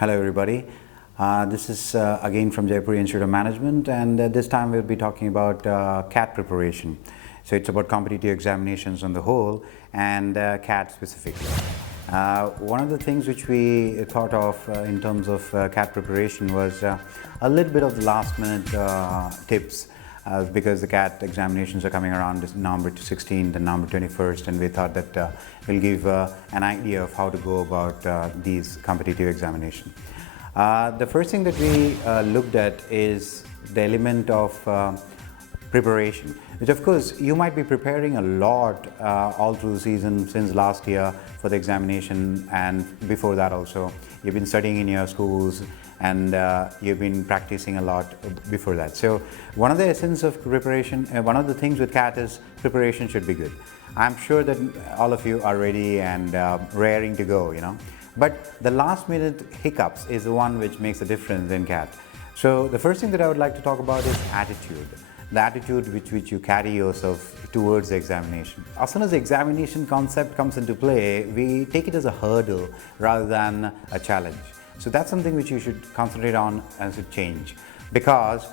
Hello everybody. This is again from Jaipur Institute of Management, and this time we'll be talking about CAT preparation. So it's about competitive examinations on the whole and CAT specifically. One of the things which we thought of in terms of CAT preparation was a little bit of the last minute tips, because the CAT examinations are coming around this November 16th and November 21st, and we thought that we'll give an idea of how to go about these competitive examinations. The first thing that we looked at is the element of preparation, which of course you might be preparing a lot all through the season since last year for the examination, and before that also you've been studying in your schools and you've been practicing a lot before that. So one of the essence of preparation, one of the things with CAT is preparation should be good. I'm sure that all of you are ready and raring to go, but the last minute hiccups is the one which makes a difference in CAT. So the first thing that I would like to talk about is attitude. The attitude which you carry yourself towards the examination. As soon as the examination concept comes into play, we take it as a hurdle rather than a challenge. So that's something which you should concentrate on as a change, because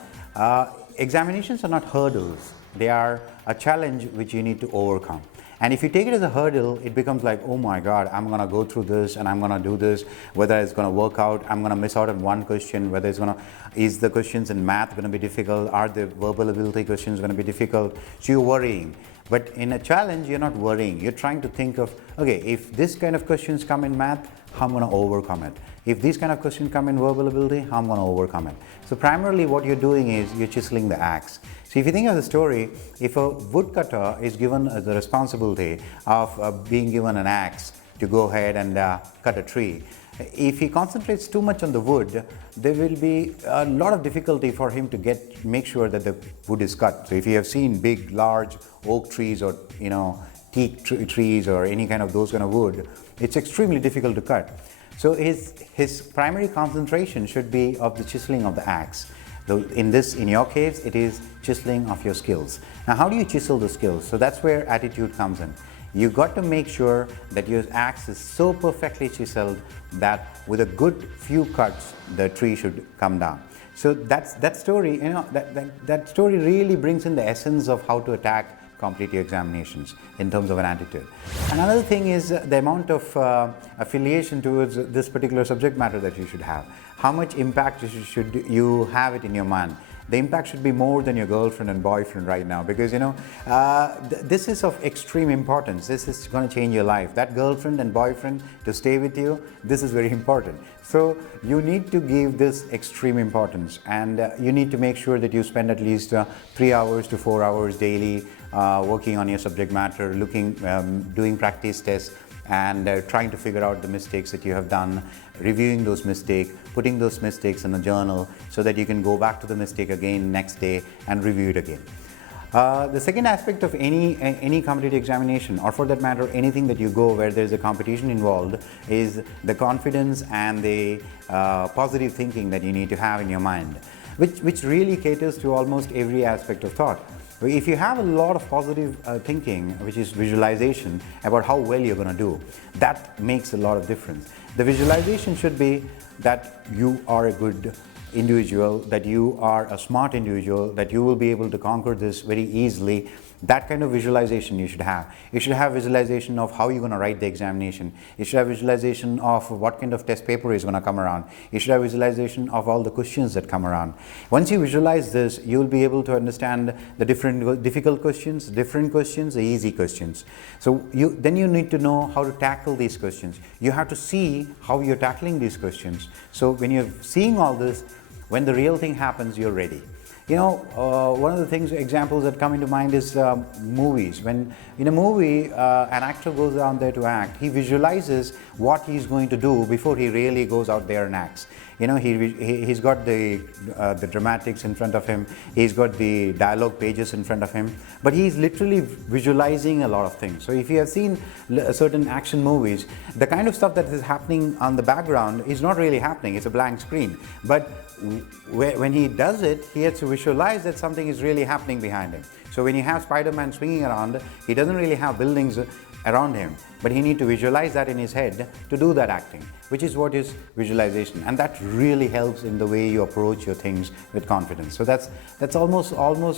examinations are not hurdles, they are a challenge which you need to overcome. And if you take it as a hurdle, it becomes like, oh my God, I'm going to go through this and I'm going to do this, whether it's going to work out, I'm going to miss out on one question, whether it's going to, is the questions in math going to be difficult, are the verbal ability questions going to be difficult, so you're worrying. But in a challenge, you're not worrying, you're trying to think of, okay, if this kind of questions come in math, how I'm going to overcome it. If these kind of questions come in verbal ability, how I'm going to overcome it. So primarily what you're doing is you're chiseling the axe. So if you think of the story, if a woodcutter is given the responsibility of being given an axe to go ahead and cut a tree, if he concentrates too much on the wood, there will be a lot of difficulty for him to make sure that the wood is cut. So if you have seen big, large oak trees or teak trees or any kind of those kind of wood, it's extremely difficult to cut. So his primary concentration should be of the chiseling of the axe. So in your case, it is chiseling of your skills. Now, how do you chisel the skills? So that's where attitude comes in. You got to make sure that your axe is so perfectly chiseled that with a good few cuts, the tree should come down. So that story, that story really brings in the essence of how to attack competitive examinations in terms of an attitude. Another thing is the amount of affiliation towards this particular subject matter that you should have. How much impact should you have it in your mind? The impact should be more than your girlfriend and boyfriend right now, because this is of extreme importance. This is going to change your life. That girlfriend and boyfriend to stay with you, this is very important. So you need to give this extreme importance, and you need to make sure that you spend at least 3 hours to 4 hours daily working on your subject matter, doing practice tests, and trying to figure out the mistakes that you have done, reviewing those mistakes, putting those mistakes in a journal so that you can go back to the mistake again next day and review it again. The second aspect of any competitive examination, or for that matter anything that you go where there's a competition involved, is the confidence and the positive thinking that you need to have in your mind, which really caters to almost every aspect of thought. If you have a lot of positive thinking, which is visualization about how well you're going to do, that makes a lot of difference. The visualization should be that you are a good individual, that you are a smart individual, that you will be able to conquer this very easily. That kind of visualization you should have. You should have visualization of how you're going to write the examination. You should have visualization of what kind of test paper is going to come around. You should have visualization of all the questions that come around. Once you visualize this, you will be able to understand the different difficult questions, the easy questions. So then you need to know how to tackle these questions. You have to see how you're tackling these questions. So when you're seeing all this, when the real thing happens, you're ready. One of the examples that come into mind is movies. When in a movie, an actor goes down there to act, he visualizes what he's going to do before he really goes out there and acts. He's got the dramatics in front of him, he's got the dialogue pages in front of him, but he's literally visualizing a lot of things. So if you have seen certain action movies, the kind of stuff that is happening on the background is not really happening, it's a blank screen. But when he does it, he has to visualize that something is really happening behind him. So when you have Spider-Man swinging around, he doesn't really have buildings around him, but he need to visualize that in his head to do that acting, which is what is visualization, and that really helps in the way you approach your things with confidence. So that's almost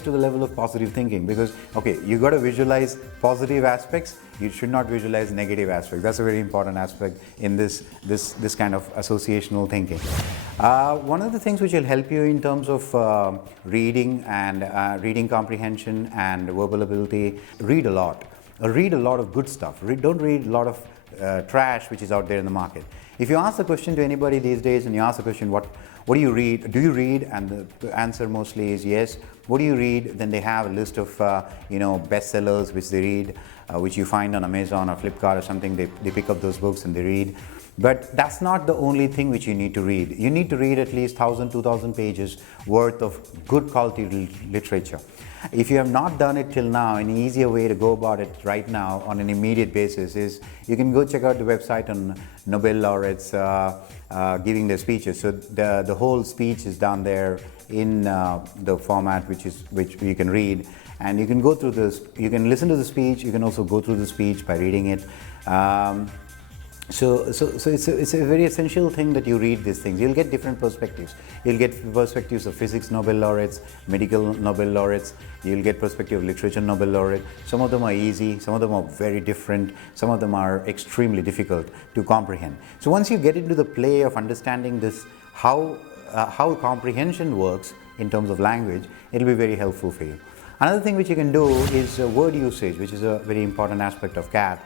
to the level of positive thinking, because okay, you got to visualize positive aspects, you should not visualize negative aspects. That's a very important aspect in this kind of associational thinking. One of the things which will help you in terms of reading and reading comprehension and verbal ability, read a lot. Read a lot of good stuff. Don't read a lot of trash which is out there in the market. If you ask the question to anybody these days and you ask the question, what do you read? Do you read? And the answer mostly is yes. What do you read? Then they have a list of bestsellers which they read, which you find on Amazon or Flipkart or something. They pick up those books and they read. But that's not the only thing which you need to read. You need to read at least 1,000, 2,000 pages worth of good quality literature. If you have not done it till now, an easier way to go about it right now on an immediate basis is you can go check out the website on Nobel laureates giving their speeches. So the whole speech is down there in the format which you can read, and you can go through this. You can listen to the speech. You can also go through the speech by reading it. So it's a very essential thing that you read these things. You'll get different perspectives. You'll get perspectives of physics Nobel laureates, medical Nobel laureates. You'll get perspective of literature Nobel laureate. Some of them are easy, some of them are very different, some of them are extremely difficult to comprehend. So once you get into the play of understanding this, how comprehension works in terms of language, it'll be very helpful for you. Another thing which you can do is word usage, which is a very important aspect of CAT.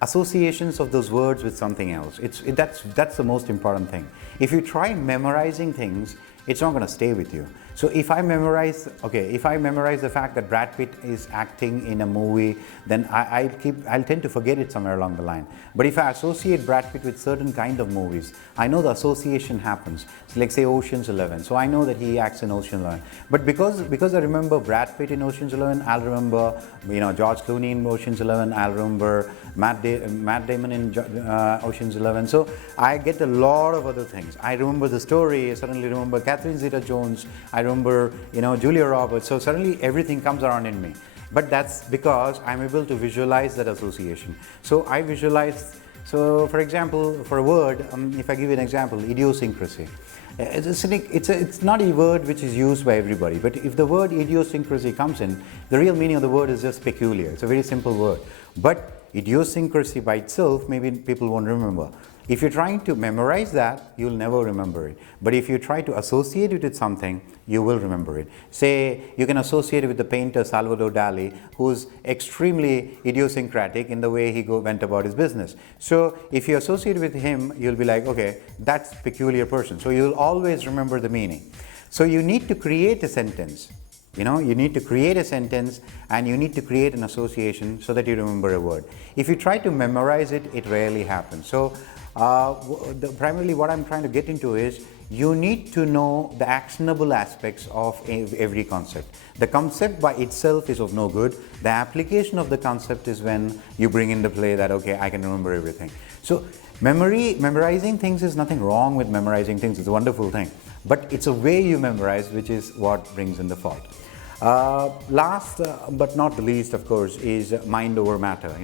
Associations of those words with something else. That's the most important thing. If you try memorizing things, it's not going to stay with you. So if I memorize the fact that Brad Pitt is acting in a movie, then I'll tend to forget it somewhere along the line. But if I associate Brad Pitt with certain kind of movies, I know the association happens. So like say Ocean's 11. So I know that he acts in Ocean's 11. But because I remember Brad Pitt in Ocean's 11, I'll remember George Clooney in Ocean's 11. I'll remember Matt Damon in Ocean's 11. So I get a lot of other things. I remember the story. I suddenly remember Catherine Zeta-Jones. I remember Julia Roberts. So suddenly everything comes around in me. But that's because I'm able to visualize that association. So I visualize. So for example, for a word, if I give you an example, idiosyncrasy. It's not a word which is used by everybody, but if the word idiosyncrasy comes in, the real meaning of the word is just peculiar. It's a very simple word. But idiosyncrasy by itself, maybe people won't remember. If you're trying to memorize that, you'll never remember it. But if you try to associate it with something, you will remember it. Say, you can associate it with the painter Salvador Dali, who's extremely idiosyncratic in the way he went about his business. So if you associate with him, you'll be like, okay, that's a peculiar person. So you'll always remember the meaning. So you need to create a sentence. You need to create a sentence and you need to create an association so that you remember a word. If you try to memorize it, it rarely happens. So primarily what I'm trying to get into is you need to know the actionable aspects of every concept. The concept by itself is of no good. The application of the concept is when you bring in the play that, okay, I can remember everything. So memorizing things is nothing wrong with memorizing things. It's a wonderful thing. But it's a way you memorize which is what brings in the fault. Last but not the least, of course, is mind over matter.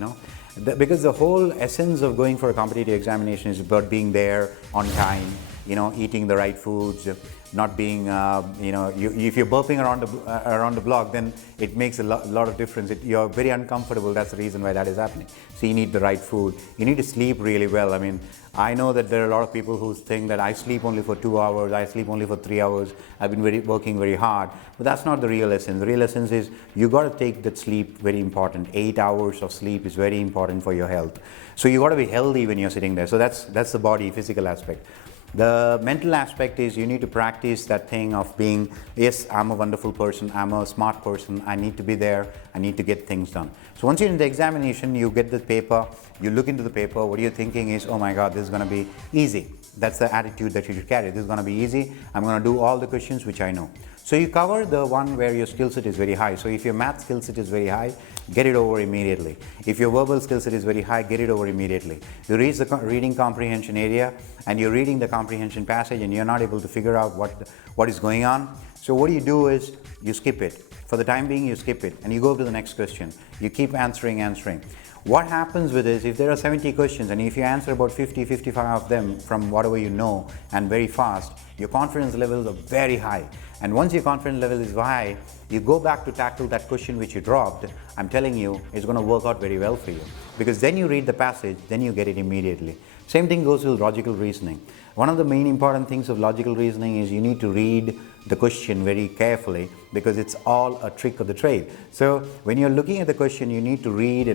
Because the whole essence of going for a competitive examination is about being there on time, eating the right foods, not being, if you're burping around the block, then it makes a lot of difference. You're very uncomfortable. That's the reason why that is happening. So you need the right food. You need to sleep really well. I mean, I know that there are a lot of people who think that I sleep only for 2 hours, I sleep only for 3 hours, I've been working very hard. But that's not the real essence. The real essence is you got to take that sleep very important. 8 hours of sleep is very important for your health. So you got to be healthy when you're sitting there. So that's the body, physical aspect. The mental aspect is you need to practice that thing of being, yes, I'm a wonderful person, I'm a smart person, I need to be there, I need to get things done. So once you're in the examination, you get the paper, you look into the paper, what you're thinking is, oh my God, this is going to be easy. That's the attitude that you should carry. This is going to be easy. I'm going to do all the questions which I know. So you cover the one where your skill set is very high. So if your math skill set is very high, get it over immediately. If your verbal skill set is very high, get it over immediately. You reach the reading comprehension area and you're reading the comprehension passage and you're not able to figure out what is going on. So what you do is you skip it. For the time being, you skip it and you go to the next question. You keep answering. What happens with this, if there are 70 questions and if you answer about 50, 55 of them from whatever you know and very fast, your confidence levels are very high. And once your confidence level is high, you go back to tackle that question which you dropped. I'm telling you, it's going to work out very well for you, because then you read the passage, then you get it immediately. Same thing goes with logical reasoning. One of the main important things of logical reasoning is you need to read the question very carefully, because it's all a trick of the trade. So when you're looking at the question, you need to read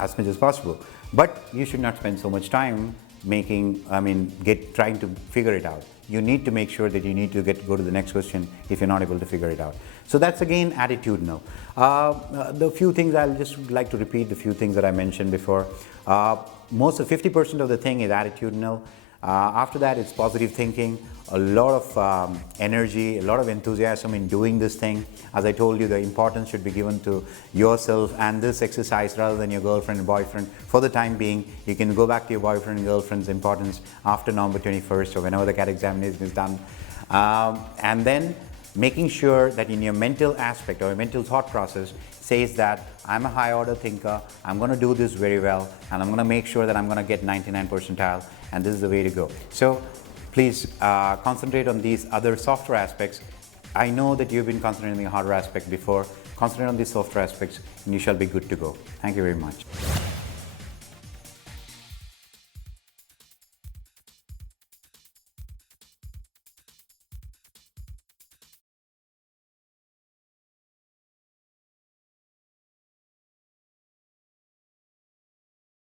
as much as possible. But you should not spend so much time trying to figure it out. You need to make sure that you need to go to the next question if you're not able to figure it out. So that's again attitudinal. The few things I'll just like to repeat, the few things that I mentioned before. Most of 50% of the thing is attitudinal. After that, it's positive thinking, a lot of energy, a lot of enthusiasm in doing this thing. As I told you, the importance should be given to yourself and this exercise rather than your girlfriend and boyfriend. For the time being, you can go back to your boyfriend and girlfriend's importance after November 21st or whenever the CAT examination is done. And then making sure that in your mental aspect or your mental thought process says that I'm a high order thinker, I'm going to do this very well, and I'm going to make sure that I'm going to get 99 percentile, and this is the way to go. So please concentrate on these other softer aspects. I know that you've been concentrating on the harder aspect before. Concentrate on these softer aspects and you shall be good to go. Thank you very much.